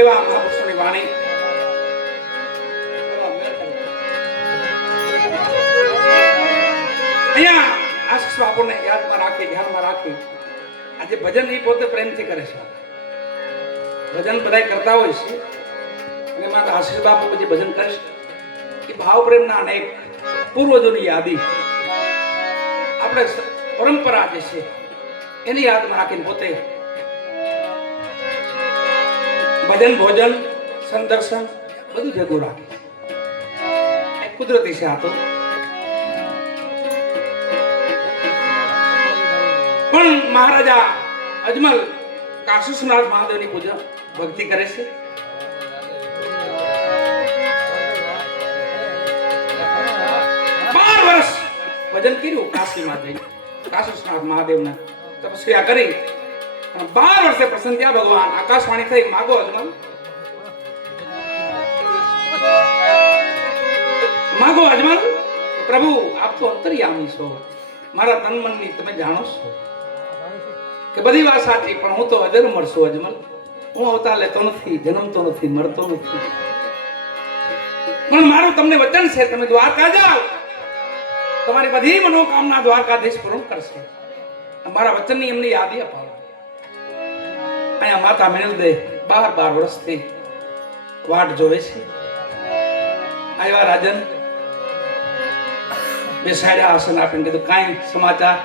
એવા મહાપુરુષોની વાણી અહીંયા આશીષ બાપુને યાદમાં રાખી, ધ્યાનમાં રાખી. આજે ભજન એ પોતે પ્રેમથી કરે છે. ભજન બધા કરતા હોય છે અને એમાં આશીષ બાપુ જે ભજન કરે છે એ ભાવ પ્રેમના અનેક પૂર્વજોની યાદી, આપણે પરંપરા જે છે એની યાદમાં રાખીને પોતે ભજન, ભોજન, સંદર્શન બધું ભેગું રાખે. કુદરતી છે આ તો. પણ મહારાજા અજમલ કાશીનાથ મહાદેવની પૂજા ભક્તિ કરે છે. ભજન કર્યું કાશીમાં જઈ, કાશીનાથ મહાદેવને તપસ્યા કરી 12 વર્ષે પ્રસન્ન થયા ભગવાન. આકાશવાણી થઈ, માગો અજમલ, માગો અજમલ. પ્રભુ આપ તો અંતર્યામી છો, મારા તન મનની તમે જાણો છો કે બધી વાત સાચી, પણ હું તો અજરમર છું અજમલ. હું અવતાર લેતો નથી, જન્મતો નથી, મરતો નથી. પણ મારું તમને વચન છે, તમે દ્વારકા જાઓ, તમારી બધી મનોકામના દ્વારકાધીશ પૂર્ણ કરશે. મારા વચનની એમને યાદી અપાવો. અહીંયા માતા મિનલદે 12 વર્ષથી વાટ જોવે છે. આવ્યા રાજન, બેસાડ્યા, આસન આપીને કીધું કાંઈ સમાચાર?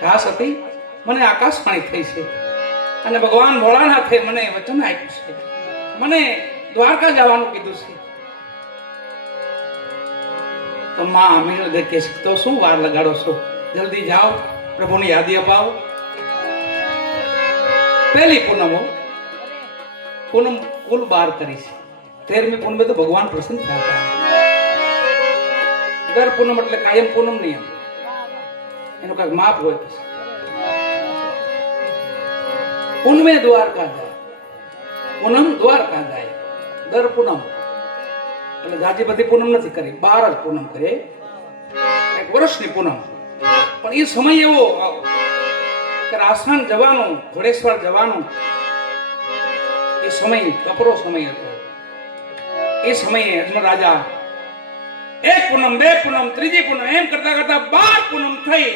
ઘાસ હતી, મને આકાશવાણી થઈ છે અને ભગવાન ભોળાનાથે મને વચન આપ્યું છે, મને દ્વારકા જવાનું કીધું છે. તો માં મિનલદે કહે છે તો શું વાર લગાડો છો, જલ્દી જાઓ, પ્રભુની યાદી અપાવો. પહેલી પૂનમ પૂનમ કુલ 12 કરી છે. 13મી પૂનમે તો ભગવાન પ્રસન્ન થયા હતા. દર પૂનમ એટલે કાયમ પૂનમ નહીં, એનું કઈક માપ હોય. પૂનમે દ્વારકા જાય, પૂનમ દ્વારકા જાય, દર પૂનમ. એટલે જાજી બધી પૂનમ નથી કરી, 12 જ પૂનમ કરી, એક વર્ષની પૂનમ. પણ એ સમય એવો કે રાજસ્થાન જવાનું, ઘોડેશ્વર જવાનું, એ સમય કપરો સમય હતો. એ સમયે અજમલ રાજા 1 પૂનમ, 2 પૂનમ, 3જી પૂનમ એમ કરતા કરતા 12 પૂનમ થઈ.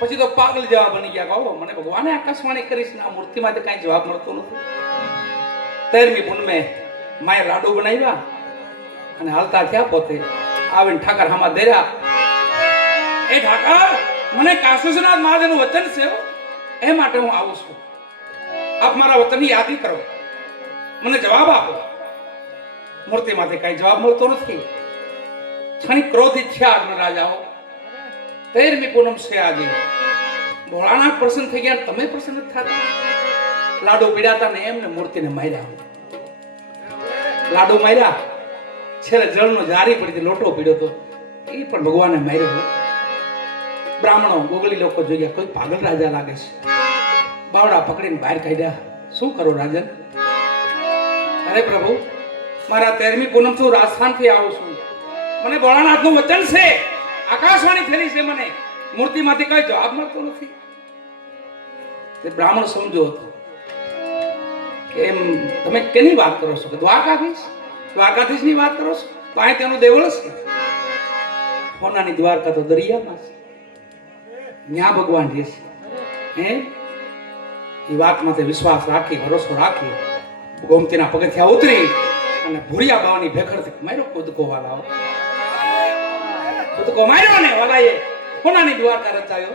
પછી તો પાગલ જેવા બની ગયા. કહો મને ભગવાને આકાશવાણી કરીશ ને આ મૂર્તિમાંથી કઈ જવાબ મળતો નથી. 13મી પૂનમે માએ લાડુ બનાવ્યા અને હાલતા થયા. પોતે આવીને ઠાકર હામાં દેર્યા. એ ઠાકર, મને કાશીનાથ મહાદેવનું વચન છે, એ માટે હું આવું છું. આપ મારા વચનની યાદી કરો, મને જવાબ આપો. મૂર્તિમાંથી કઈ જવાબ મળતો નથી. ક્ષણિક ક્રોધિત થયા અજમલ રાજાઓ. 13મી પૂનમ છે આજે. ભોળાનાથ પ્રસન્ન થઈ ગયા, તમે પ્રસન્ન થતા. લાડુ પીડાતા ને એમને મૂર્તિને માર્યા. લાડુ માર્યા, છેલ્લે જળનો જારી પડી, લોટો પીડ્યો તો એ પણ ભગવાને માર્યો. બ્રાહ્મણો ગોગલી લોકો જોયા, કોઈ પાગલ રાજા લાગે છે. બાવડા પકડીને બહાર કાઢ્યા. શું કરો રાજન? અરે પ્રભુ, મારા 13મી પૂનમ થી રાજસ્થાનથી આવું છું. મને ભોળાનાથનું વચન છે, આકાશવાણી થયેલી છે, મને મૂર્તિમાંથી કઈ જવાબ મળતો નથી. તે બ્રાહ્મણ સમજો હતો કે એમ તમે કેની વાત કરો છો? દ્વારકાધીશ, દ્વારકાધીશની વાત કરો છો? તો અહીં તેનું દેવળ છે. સોનાની દ્વારકા તો દરિયામાં છે, ત્યાં ભગવાન જે છે. એ વાતમાં વિશ્વાસ રાખી, ભરોસો રાખી ગોમતીના પગથિયા ઉતરી અને ભૂરિયા બાવાની ભેખડથી માર્યો કૂદકો. વાલાઓ કૂદકો માર્યો ને વાલાએ સોનાની દ્વારકા રચાયો.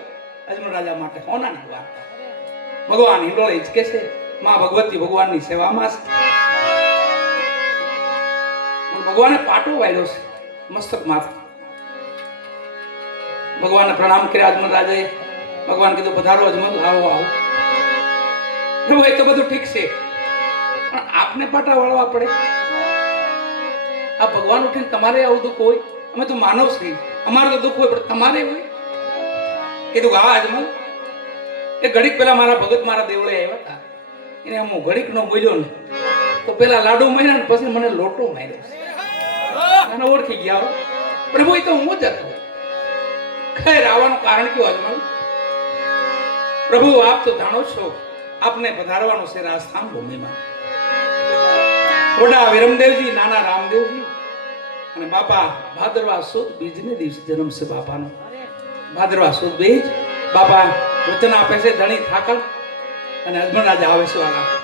અજમલ રાજા માટે સોનાની દ્વારકા. ભગવાન હિંડોળે હિચકે છે, માં ભગવતી ભગવાનની સેવામાં છે. ભગવાને પાટો વાળ્યો છે મસ્તક માથે. ભગવાનને પ્રણામ કર્યા અજમલ રાજાએ. ભગવાન કીધું પધારો અજમલ, આવો આવો. પ્રભુ એ તો બધું ઠીક છે, પણ આપને પાટા વાળવા પડે. આ ભગવાન ઉઠીને તમારે આવું દુઃખ હોય? અમે તો માનવ છીએ, અમારે તો દુઃખ હોય, પણ તમારે હોય? કીધું હા અજમલ, એ ઘડીક પેલા મારા ભગત મારા દેવળે આવ્યા હતા. એને હું ઘડીક નો બોલ્યો ને તો પેલા લાડુ માર્યા ને પછી મને લોટો માર્યો. અને ઓળખી ગયા પ્રભુ, એ તો હું જ હતો. ખેર આવવાનું કારણ કયું અજમલ? પ્રભુ આપ તો જાણો છો, આપને પધારવાનું છે રાજસ્થાન ભૂમિમાં. મોટા વિરમદેવજી નાના રામદેવજી અને બાપા ભાદરવા સુદ બીજને દિવસે જન્મ છે બાપાનો. ભાદરવા સુદ બીજ બાપા વચન આપે છે ધણી ઠાકર અને હસબન્ડ આજે આવે છે વાલા.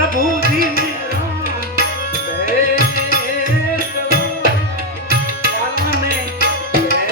પ્રભુજી ને રામ જય કરો કાલાને જય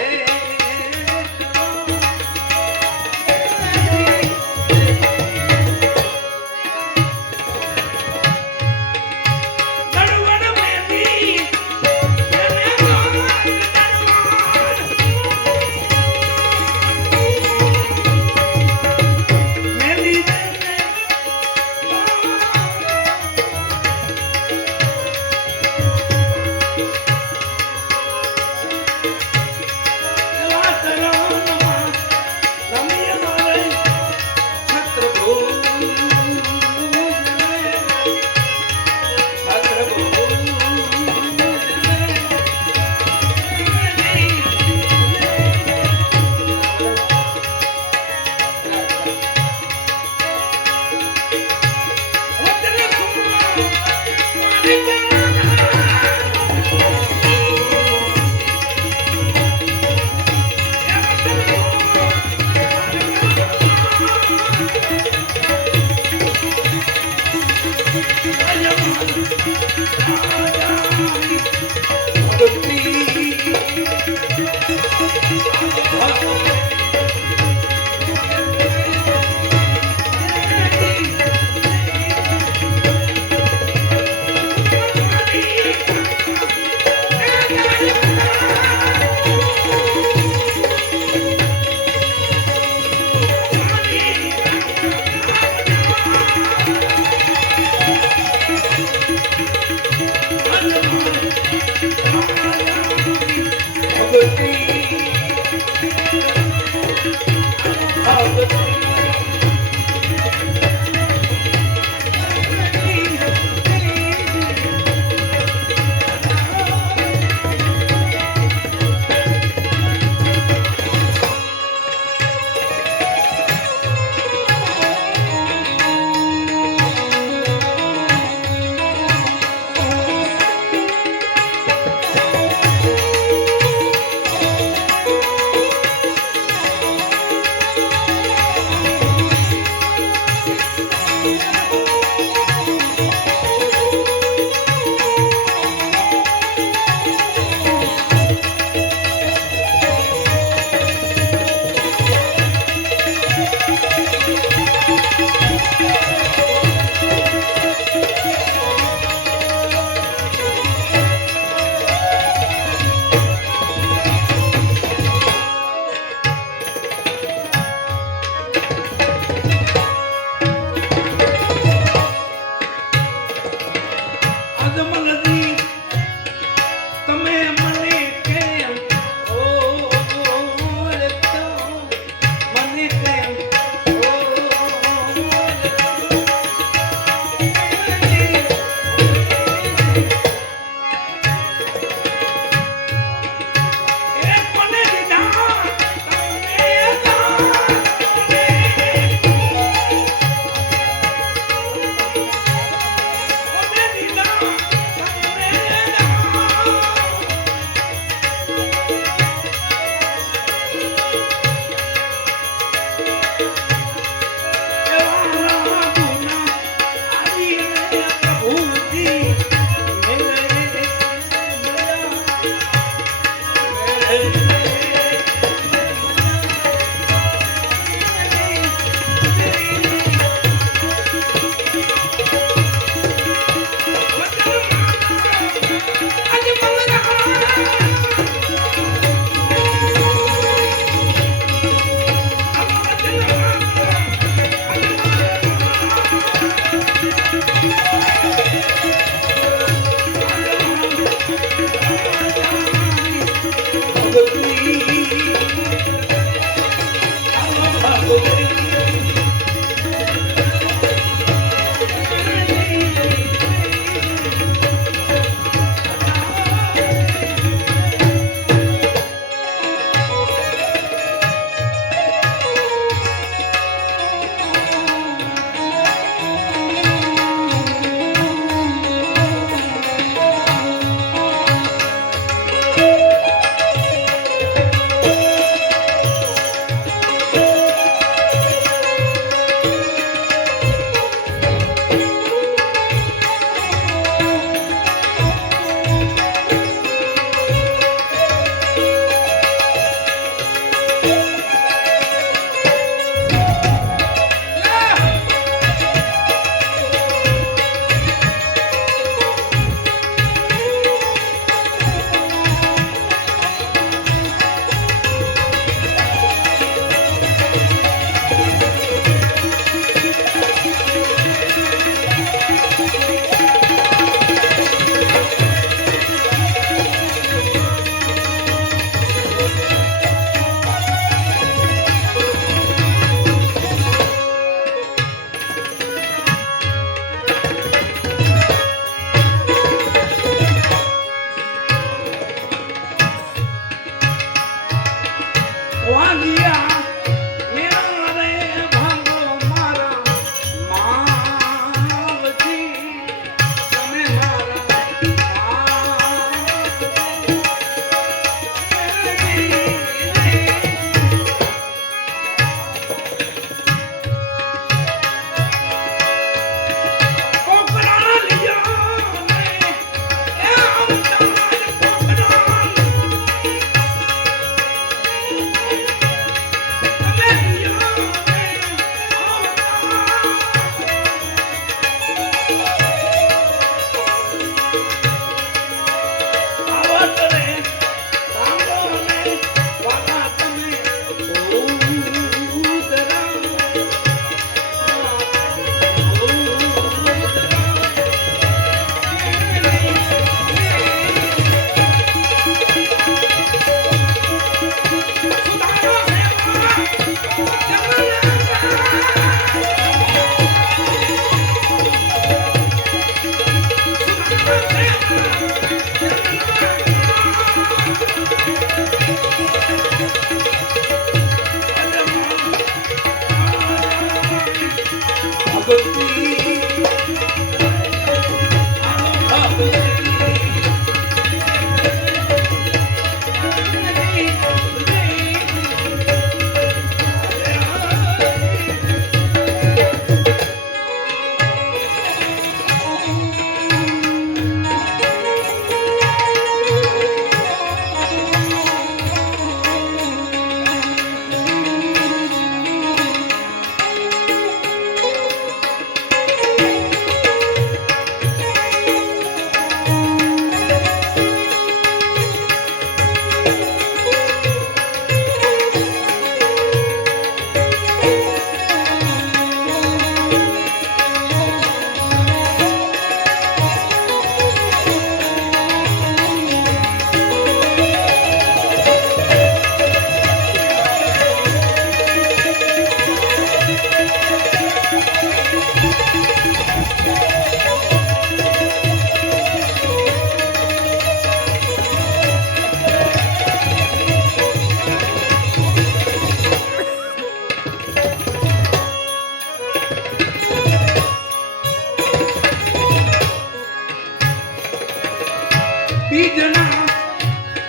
બીજના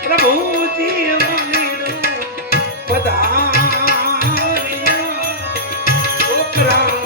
પ્રભુજી પધાર્યા છોકરા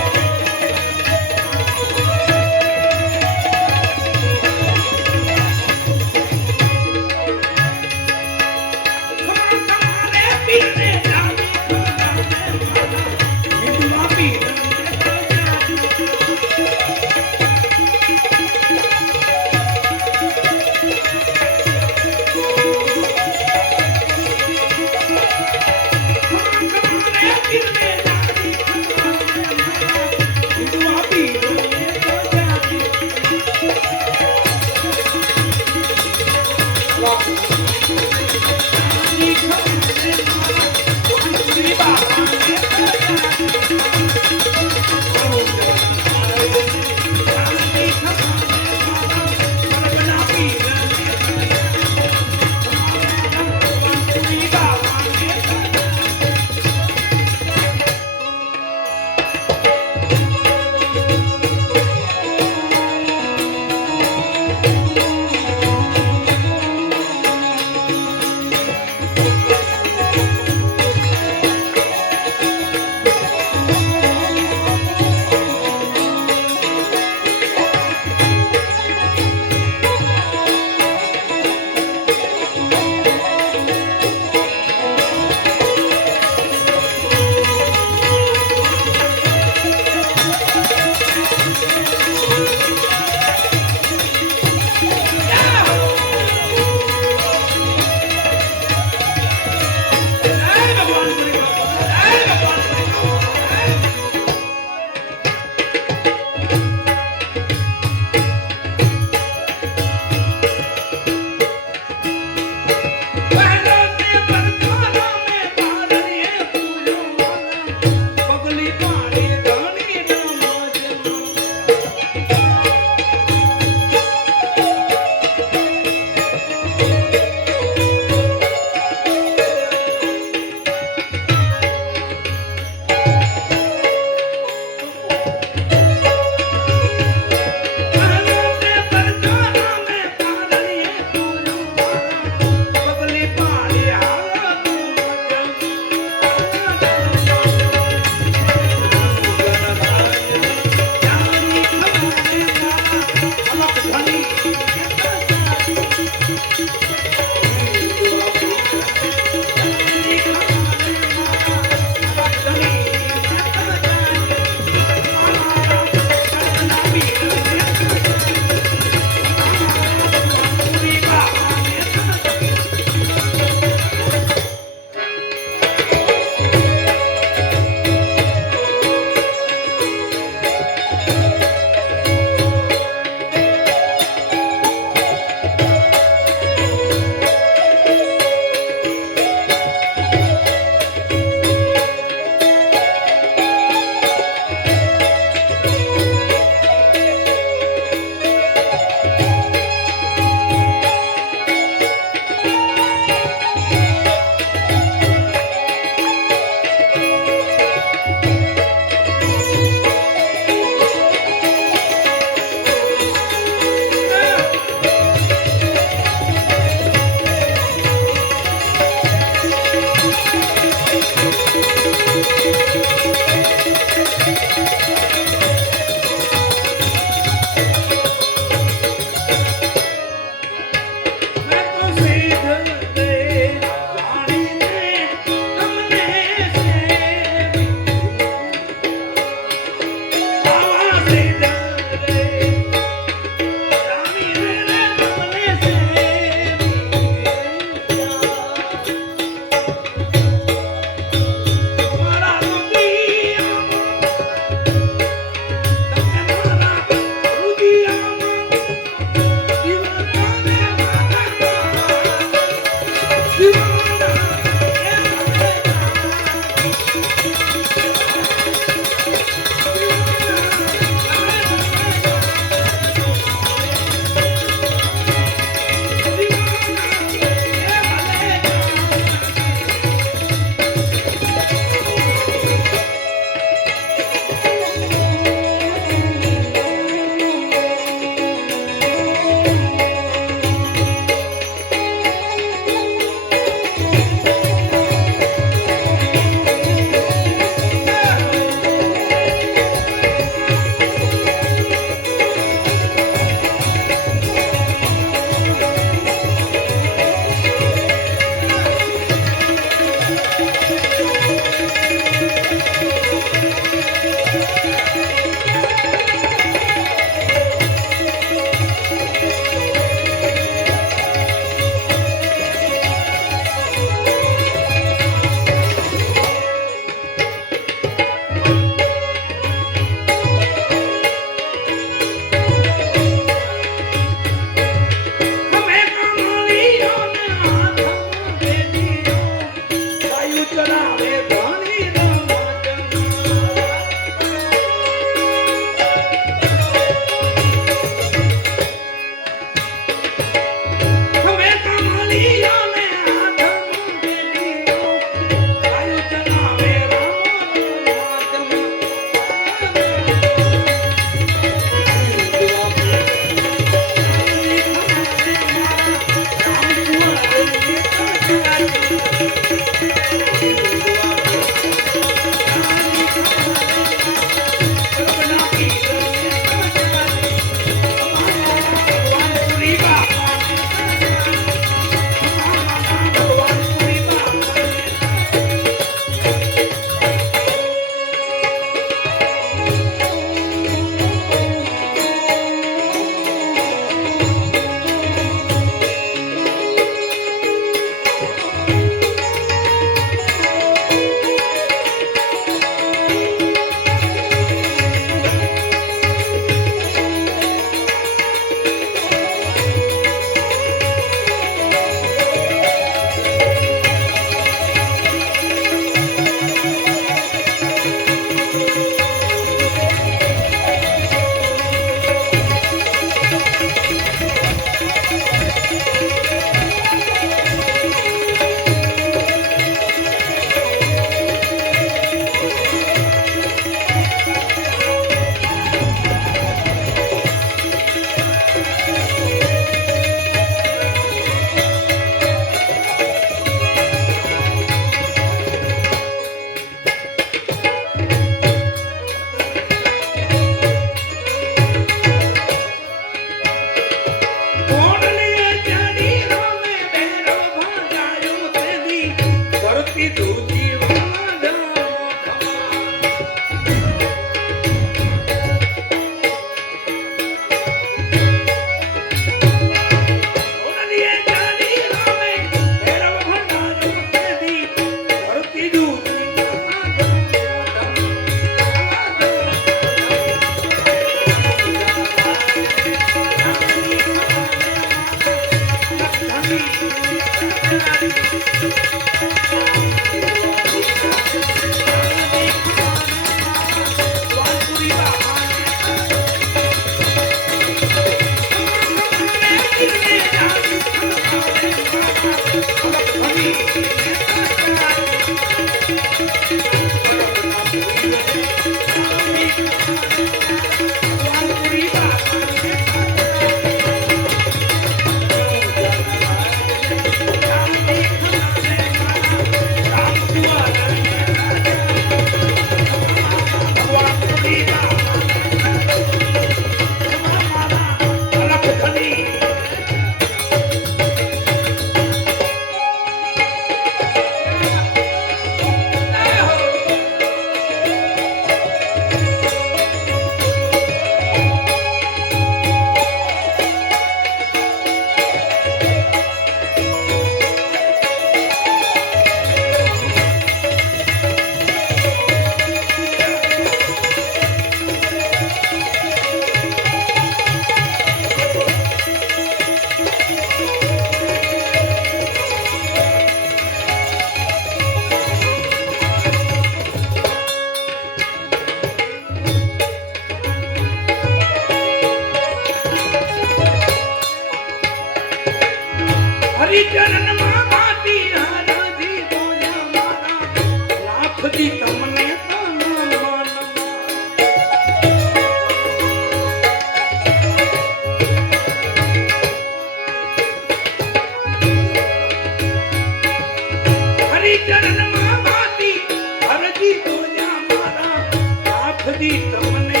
ખદી તમને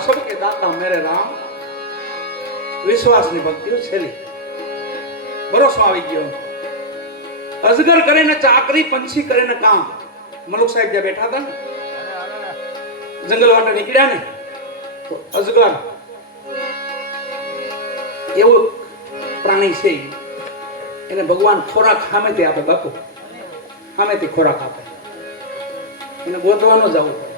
सबके दाता मेरे राम विश्वास ની ભક્તિઓ છેલી ભરોસો આવી ગયો અજગર કરે ને ચાકરી પંછી કરે ને કામ મલુક સાહેબ જે બેઠા હતા ને જંગલ વાટે નીકળ્યા ને તો અજગર એવું પ્રાણી છે એને ભગવાન ખોરાક સામેથી આપે બાપુ સામેથી ખોરાક આપે એને ગોતવાનો જવું પડે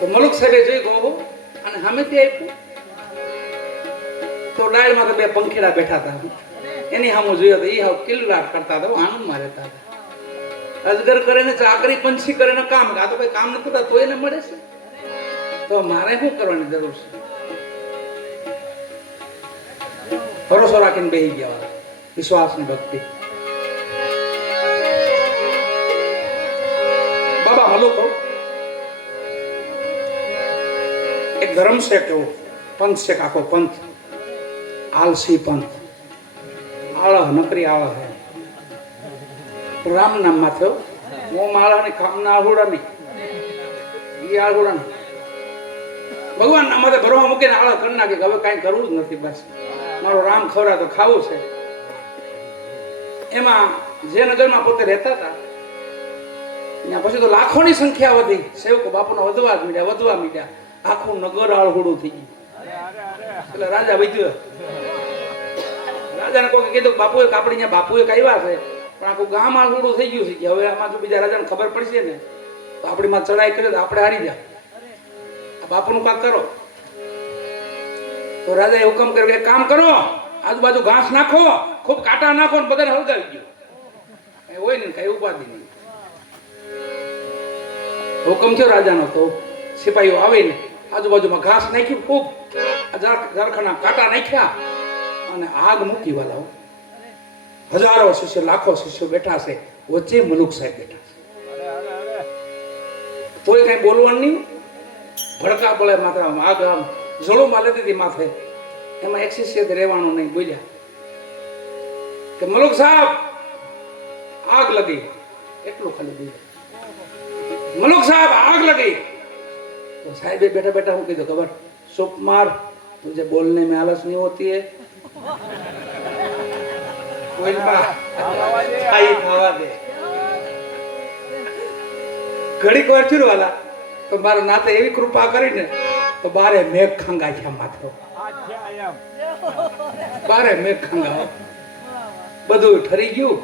તો મલુક સાહેબે જોઈ ગયો અને સામેથી આપ્યું તો ડાળમાં તો બે પંખેડા બેઠા હતા એની સામે જોયો તો એ હાવ કિલરાટ કરતા હતા આનંદમાં રહેતા હતા અજગર કરે ને ચાકરી પંછી કરે ને કામ આ તો ભાઈ કામ નથી કરતા તો એને મળે છે તો મારે શું કરવાની જરૂર છે ભરોસો રાખીને બેસી ગયા વિશ્વાસની ભક્તિ બાબા મલુકો એક ધર્મ છે કેવો પંથ છે આખો પંથ આલસી પંથ આળહ નકરી આળહ હે રામ નામ માં થયો હું માળા ની કામના આહુડા નહીં એ આહુડા નહીં ભગવાન ના માથે ભરવા મૂકીને આળહ કરી નાખે હવે કઈ કરવું જ નથી બસ મારો રામ ખવરા તો ખાવું છે એમાં જે નગરમાં પોતે રહેતા હતા ત્યાં પછી તો લાખોની સંખ્યા વધી સેવકો બાપુના વધવા મીડ્યા આખું નગર આળહુડું થઈ ગયું એટલે રાજા વધ્યો રાજાને કોઈ કીધું બાપુએ કાપડી ત્યાં બાપુએ કાવ્યા છે પણ આખું ગામ આળહુડું થઈ ગયું છે કે હવે આમાં જો બીજા રાજાને ખબર પડશે ને તો આપણી માં ચડાઈ કરે તો આપણે હારી જાય બાપુનું કામ કરો તો રાજાએ હુકમ કર્યો એક કામ કરો આજુબાજુ ઘાસ નાખો ખૂબ કાંટા નાખો ને બધાને હળગાવી ગયો કઈ હોય ને કઈ ઉપાધિ નહીં હુકમ થયો રાજાનો તો સિપાહીઓ આવે ને આજુબાજુમાં ઘાસ નાખ્યું ખૂબ, ઝારખાના કાંટા નાખ્યા અને આગ મૂકી વાળા. હજારો શિષ્યો, લાખો શિષ્યો બેઠા છે, વચ્ચે મલુક સાહેબ બેઠા છે. કોઈ કઈ બોલવાનું નહીં, ભડકા પડે માથે, આગ આમ જળોમાં લેતી હતી માથે. એમાં એક શિષ્ય રહેવાનું નહીં, બોલ્યા કે મલુક સાહેબ આગ લગી, એટલું ખાલી બોલ્યા, મલુક સાહેબ आग लगी. तो साहब बैठा बैठा हूँ कही दो खबर, सुप मार, तुझे बोलने में आलस नहीं होती है. घड़ी को अर्जुन वाला तो मारा नाते एवी कृपा करी ने तो बारे मेघ खंगा छा माथो, बारे मेघ खंगा બધું ઠરી ગયું.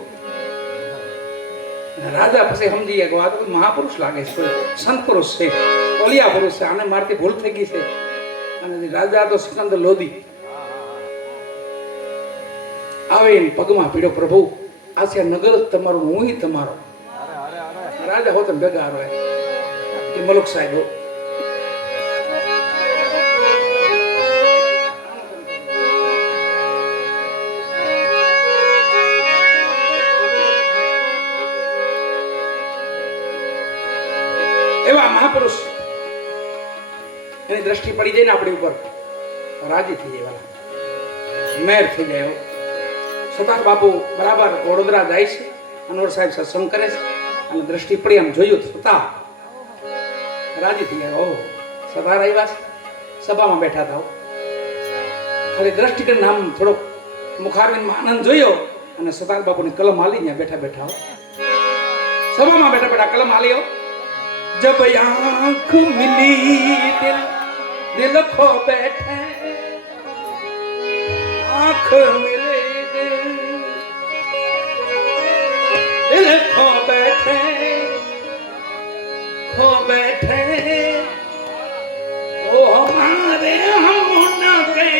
રાજા પછી સમજી ગયા કે આ તો મહાપુરુષ લાગે છે, સંત પુરુષ છે, ઓલિયા પુરુષ છે, આને મારથી ભૂલ થઈ ગઈ છે. અને રાજા તો સિકંદર લોધી આવીને પગમાં પીડ્યો, પ્રભુ આ છે નગર તમારું, હું તમારો. રાજા હો તો ભેગા આવે કે મલુક સાહેબ એવા મહાપુરુષ એની દ્રષ્ટિ પડી જાય ને આપણી ઉપર, રાજી થઈ જાય, મેર થઈ જાય. સતાર બાપુ બરાબર વડોદરા જાય છે, અનવર સાહેબ સત્સંગ કરે છે અને દ્રષ્ટિ પડી, આમ જોયું સતા રાજી થઈ ગયા. ઓહો સતાર આવ્યા છે, સભામાં બેઠા હતા, ખાલી દ્રષ્ટિ કરીને આમ થોડોક મુખારવિંદમાં આનંદ જોયો અને સતાર બાપુની કલમ હાલી ત્યાં બેઠા બેઠા સભામાં બેઠા બેઠા કલમ હાલી. जब आँख मिली दिल दिल खो बैठे, आँख मिले दिल खो बैठे, खो बैठे ओ हमारे हम उनके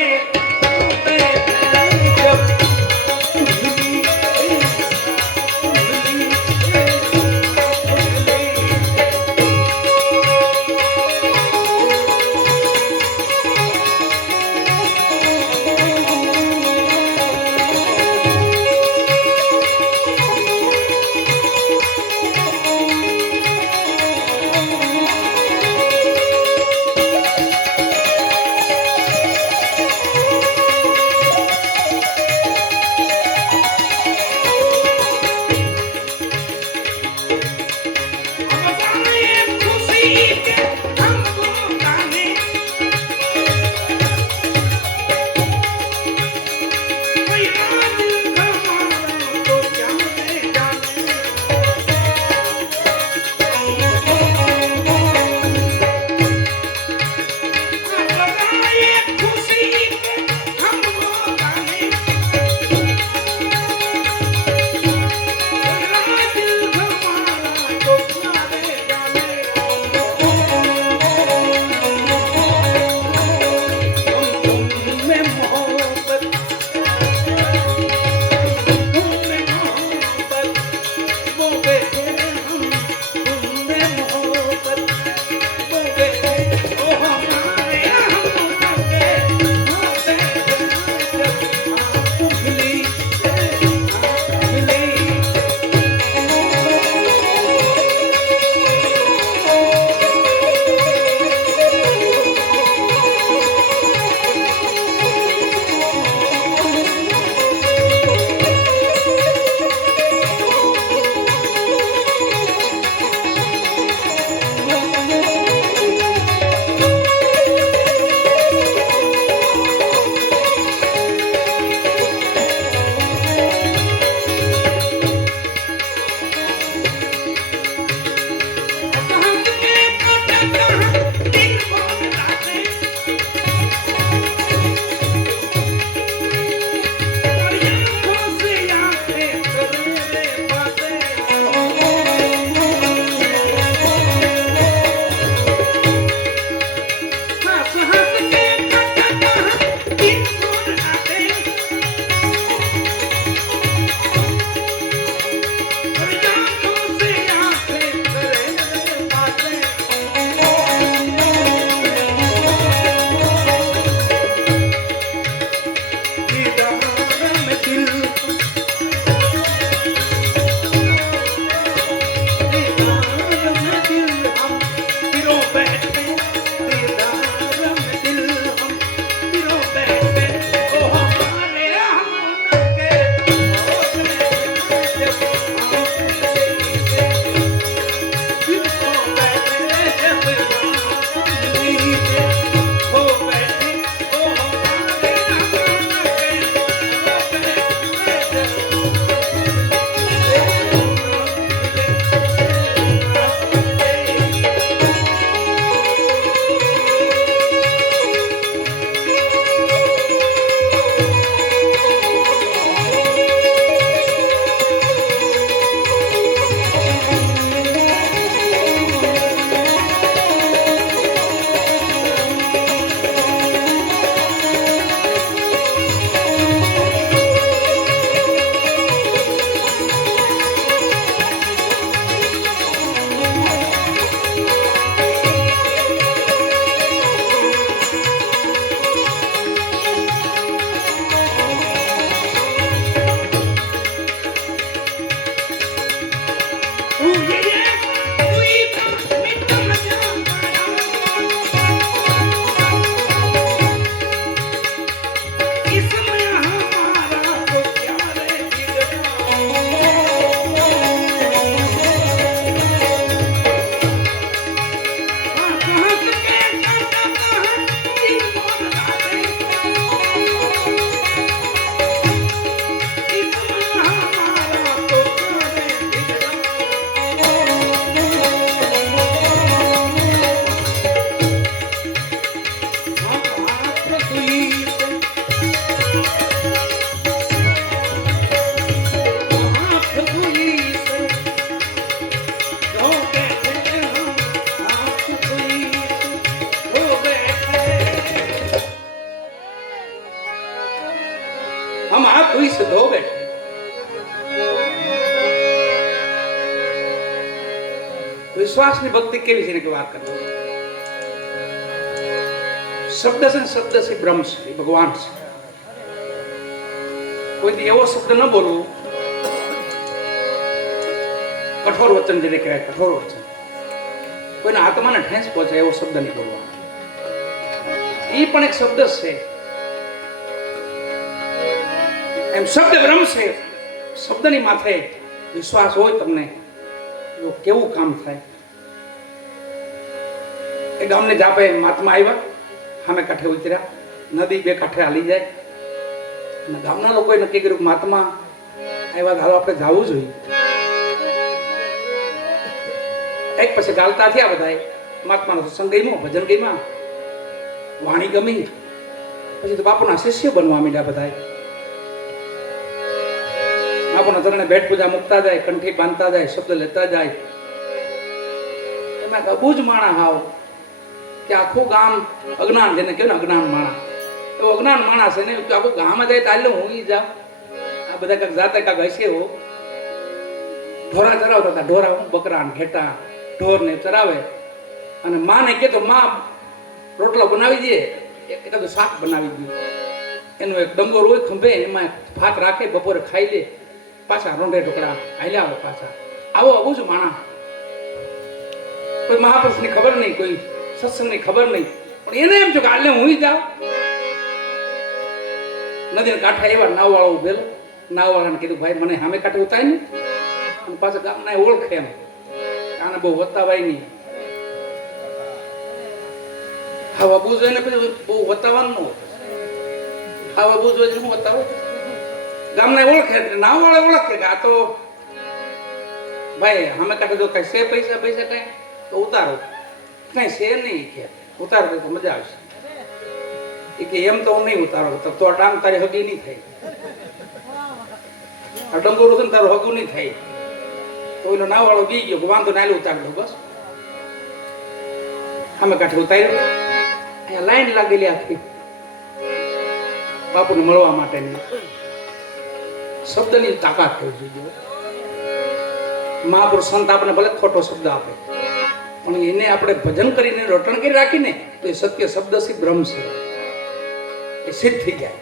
તું સીધો બેઠો. વિશ્વાસની ભક્તિ કેવી છે કે વાત કરો. શબ્દ છે ને શબ્દ છે બ્રહ્મ છે, ભગવાન છે. કોઈ એવો શબ્દ ન બોલવો, કઠોર વચન જેને કહેવાય, કઠોર વચન, કોઈના આત્માને ઠેસ પહોંચે એવો શબ્દ નહીં બોલવાનો. એ પણ એક શબ્દ છે. એમ શબ્દ બ્રહ્મ છે. શબ્દની માથે વિશ્વાસ હોય તમને તો કેવું કામ થાય. એ ગામને જાપે મહાત્મા આવ્યા, સામે કાંઠે ઉતર્યા, નદી બે કાંઠે હાલી જાય. અને ગામના લોકોએ નક્કી કર્યું કે મહાત્મા આવ્યા, હાલો આપણે જવું જોઈએ. એક પછી ગાલતા થયા બધા. મહાત્માનો સત્સંગ ગમ્યો, ભજન ગમ્યા, વાણી ગમી. પછી તો બાપુના શિષ્ય બનવા માંડ્યા બધા. બાપુના ચરણે ભેટ પૂજા મૂકતા જાય, કંઠી બાંધતા જાય, શબ્દ લેતા જાય. એમાં બહુ જ માણા હાવ કે આખું ગામ અજ્ઞાન, જેને કહ્યું ને અજ્ઞાન માણા, એવો અજ્ઞાન માણસ છે ને. આખું ગામમાં જાય તાલે હું જાઉં. આ બધા કાંક જાતે કાંક હશે હો. ઢોરા ચરાવતા હતા, ઢોરા હું બકરા ઘેટા ઢોરને ચરાવે. અને માને કે તો માં રોટલો બનાવી દે, એકાદું શાક બનાવી દે. એનો એક ડંગોર હોય ખંભે, એમાં ભાત રાખે, બપોરે ખાઈ લે, પાછા રોંઢે ઢોકળા હાલ્યા આવે પાછા. આવો આવું જ માણા. કોઈ મહાપુરુષની ખબર નહીં, કોઈ સત્સંગની ખબર નહીં, પણ એને એમ છે કે હાલે હું જાઉં. નદીના કાંઠે એવા નાવવાળો ઉભેલો. નાવવાળાને કીધું ભાઈ મને સામે કાંઠે ઉતાય ને. અને પાછા ગામના ઓળખે એમ, આને બહુ વતાવાય નહીં. ખાવા બૂઝ હોય ને પછી બહુ વતાવાનું ન હોય. ખાવા બૂઝ હોય હું વતાવો. ગામના ઓળખે, નાવવાળા ઓળખે કે આ તો ભાઈ સામે કાંઠે જો કઈ છે પૈસા પૈસા કઈ તો ઉતારો. કઈ છે નહીં કે ઉતારો તો મજા આવશે. એ કે એમ તો હું નહીં ઉતારો, તો આ ડાંગ તારી હગી નહીં થાય. આ ડંગોરું છે ને તારું હગું નહીં થાય. તો એનો નાવવાળો બી ગયો, વાંધો નાયલું ઉતાર દો બસ. સામે કાંઠે ઉતાર્યું. અહીંયા લાઈન લાગેલી આખી બાપુને મળવા માટેની. શબ્દની તાકાત થઈ જોઈએ. મહાપુરુષ સંત આપણે ભલે ખોટો શબ્દ આપે, પણ એને આપણે ભજન કરીને રટણ કરી રાખીને તો એ સત્ય શબ્દ છે, બ્રહ્મ છે, એ સિદ્ધ થઈ જાય.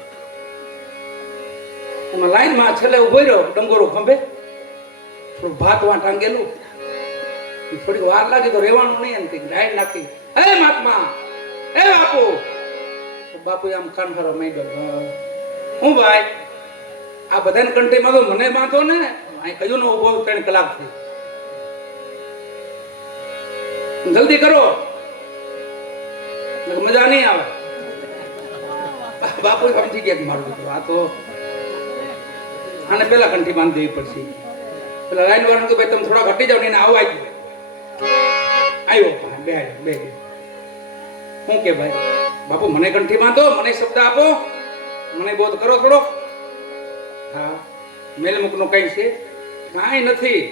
એમાં લાઈનમાં છેલ્લે ઉભો રહ્યો, ડંગોરો ખંભે, થોડું ભાત વાં ટાંગેલું. થોડીક વાર લાગી તો રહેવાનું નહીં. એમ લાઈન નાખી, હે મહાત્મા, હે બાપુ. બાપુ આમ કાન ફરવા માંડ્યો. હું ભાઈ આ બધાને કંઠીમાં તો મને બાંધો ને. અહીં કયું ને ઉભો 3 કલાક થઈ. જલ્દી કરો, મજા નહીં આવે. બાપુ સમજી ગયા મારું દીકરો આ તો આને પેલા કંઠી બાંધી દેવી પડશે. પેલા લાઈન વાળા તો ભાઈ તમે થોડા ઘટી જાવ ને એને આવવા ગયો. આવ્યો બે હું કે ભાઈ બાપુ મને કંઠી બાંધો, મને શબ્દ આપો, મને બોધ કરો થોડો. હા મેલમુખ નો કઈ છે? કાંઈ નથી.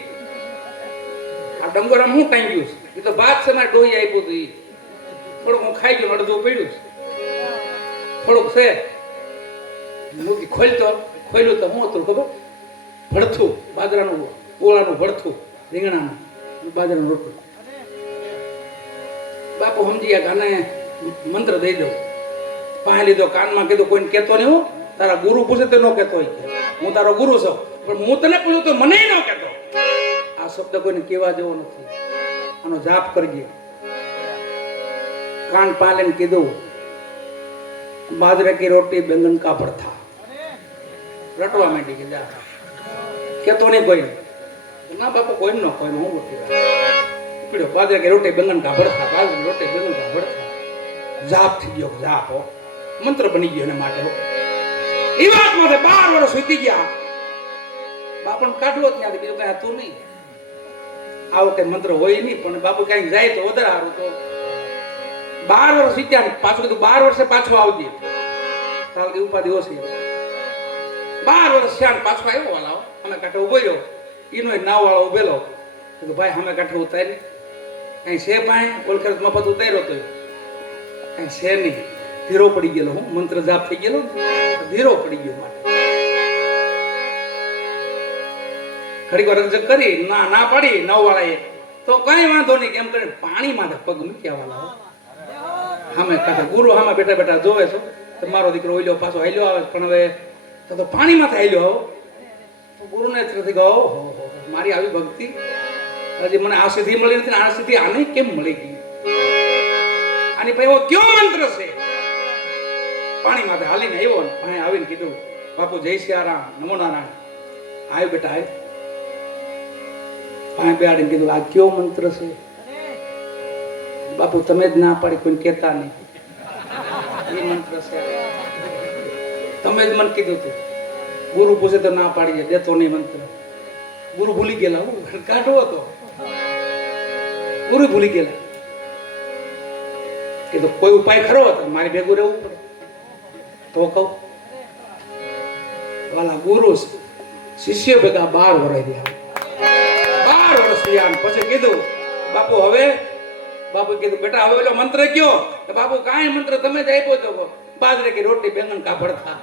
આ ડંગોરામાં હું કાંઈ ગયું છે? એ તો ભાત છે મારે ડોહી આપ્યું હતું. થોડુંક હું ખાઈ ગયું, અડધું પડ્યું છે, થોડુંક છે. ખોલ્યું તો હું હતું ખબર? ભડથું, બાજરાનું ઓળાનું ભડથું, રીંગણાનું બાજરાનું રોટલું. બાપુ સમજી ગયા ગાને મંત્ર દઈ દઉં. પાસે લીધો, કાનમાં કીધું કોઈને કહેતો નહીં. હું તારા ગુરુ પૂછે તે ન કહેતો હોય. હું તારો ગુરુ છું, પણ હું તને પૂછું તો મને ન કહેતો. આ શબ્દ કોઈને કહેવા જેવો નથી. આનો જાપ કરજે. કાન પાલેને કીધું બાજરા કી રોટી બેંગન કા ભરથા. રટવા માંડી કે જા કેતો નહીં કોઈ. ના બાપુ કોઈ ન કોઈ હું બોલી બાજરા કી રોટી બેંગન કા ભરથા, બાજરા રોટી બેંગન કા ભરથા. જાપ થઈ ગયો, જાપ મંત્ર બની ગયો. એના માટે એ વાત માટે 12 વર્ષ વીતી ગયા. બાપણ કાઢવો જ ત્યાંથી બીજું કઈ હતું નહીં. આવો કઈ મંત્ર હોય નહીં, પણ બાપુ કઈ જાય તો વધારે સારું. તો 12 વર્ષ વીત્યા. પાછું કીધું 12 વર્ષે પાછું આવજે. તાલ કે ઉપાધિ ઓછી. 12 વર્ષ થયા પાછો આવ્યો. વાલાઓ અમે કાંઠે ઉભો રહ્યો. એનો નાવ વાળો ઉભેલો. કીધું ભાઈ અમે કાંઠે ઉતારી કઈ છે પાણી ઓળખે મફત ઉતાર્યો તો કઈ છે નહીં. ધીરો પડી ગયેલો. હું મંત્ર જાપ થઈ ગયેલો, ધીરો પડી ગયો. માટે ઘડીક વાર રકઝક કરી ના પાડી નવ વાળાએ તો કઈ વાંધો નહીં એમ કરીને પાણીમાં પગ મૂક્યા વાળા સામે કાંઠે ગુરુ સામે બેઠા બેઠા જોવે છો તો મારો દીકરો ઓઈલો પાછો હાલ્યો આવે પણ હવે તો પાણીમાં હાલ્યો આવો ગુરુને થી ગયો મારી આવી ભક્તિ હજી મને આ સિદ્ધિ મળી નથી આ સિદ્ધિ આને કેમ મળી ગઈ આની ભાઈ એવો કયો મંત્ર છે પાણીમાં હાલીને આવ્યો ને ભાઈ આવીને કીધું બાપુ જય સિયારામ નમો નારાયણ આવ્યો બેટા આવ્યો ભાઈ બેહાડીને કીધું આ કયો મંત્ર છે બાપુ તમે જ ના પાડી કોઈ કહેતા નહીં એ મંત્ર છે તમે જ મને કીધું તું ગુરુ પૂછે તો ના પાડી દેતો નહીં મંત્ર ગુરુ ભૂલી ગયેલા હું કાઢો હતો ગુરુ ભૂલી ગયેલા કીધું કોઈ ઉપાય ખરો હતો મારી ભેગું રહેવું પડે તો કહું વાલા ગુરુ શિષ્ય ભેગા 12 વર્ષ રહ્યા 12 વર્ષ રહ્યા પછી કીધું બાપુ હવે બાપુ કીધું બેટા હવે પેલો મંત્ર કયો બાપુ કાંઈ મંત્ર તમે જ આપ્યો તો બાજરે की रोटी बैंगन का भरता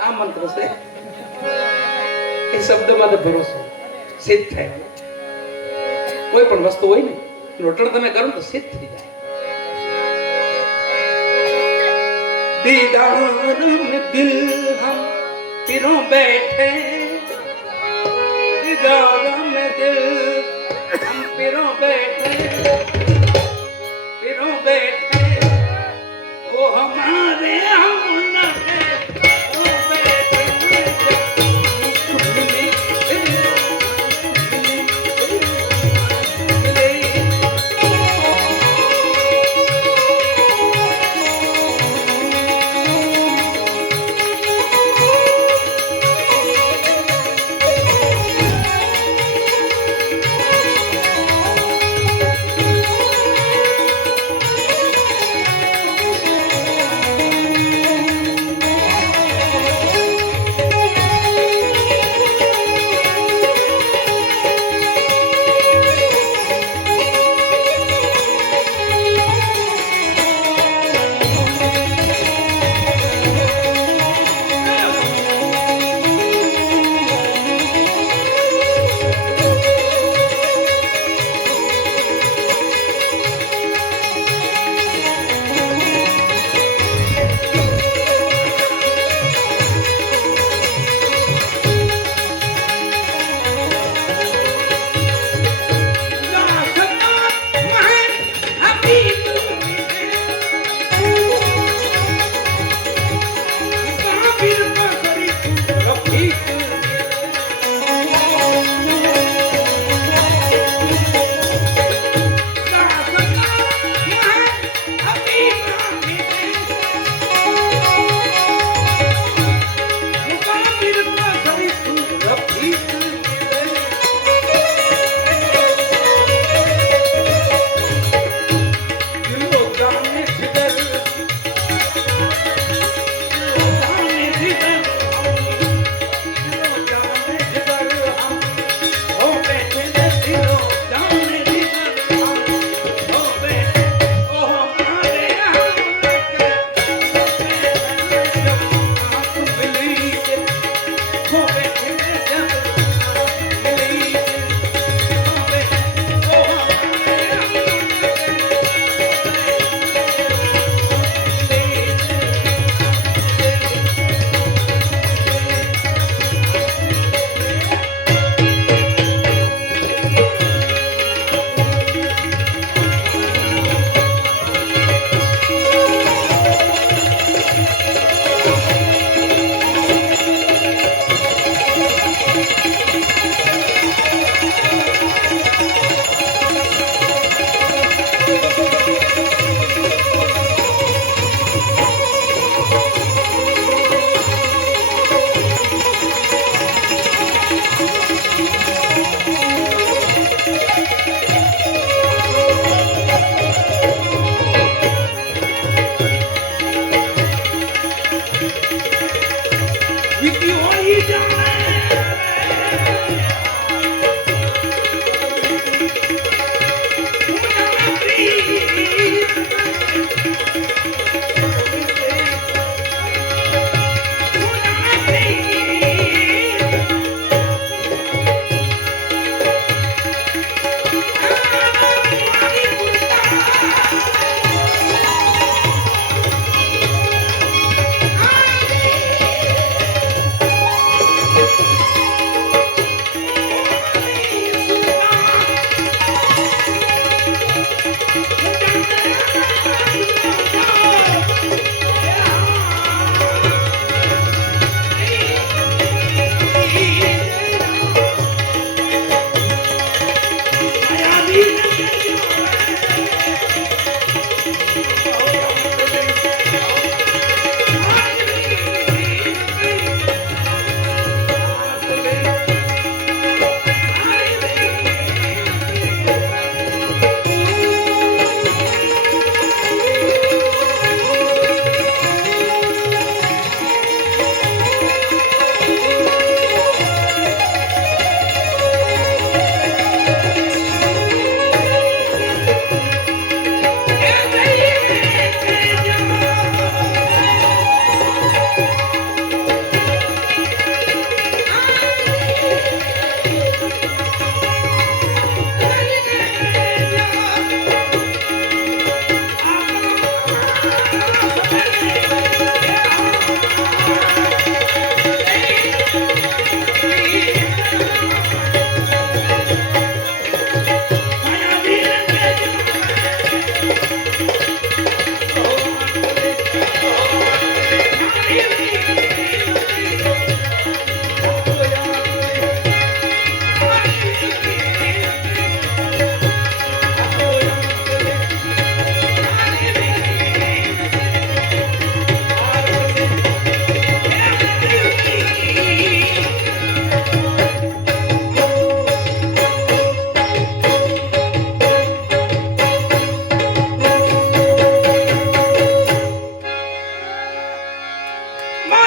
આ મંત્ર છે એ શબ્દમાં તો ભરોસો સિદ્ધ થાય કોઈ પણ વસ્તુ હોય ને રોટણ તમે કરો તો સિદ્ધ થઈ જાય दीदार में दिल हम फिरों बैठे दीदार में दिल हम फिरों बैठे वो हमारे हम न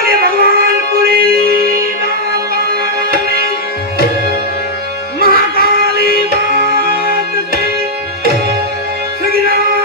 બોલે ભગવાન પુરી બાપાની મહાકાલી માત કી સગીરા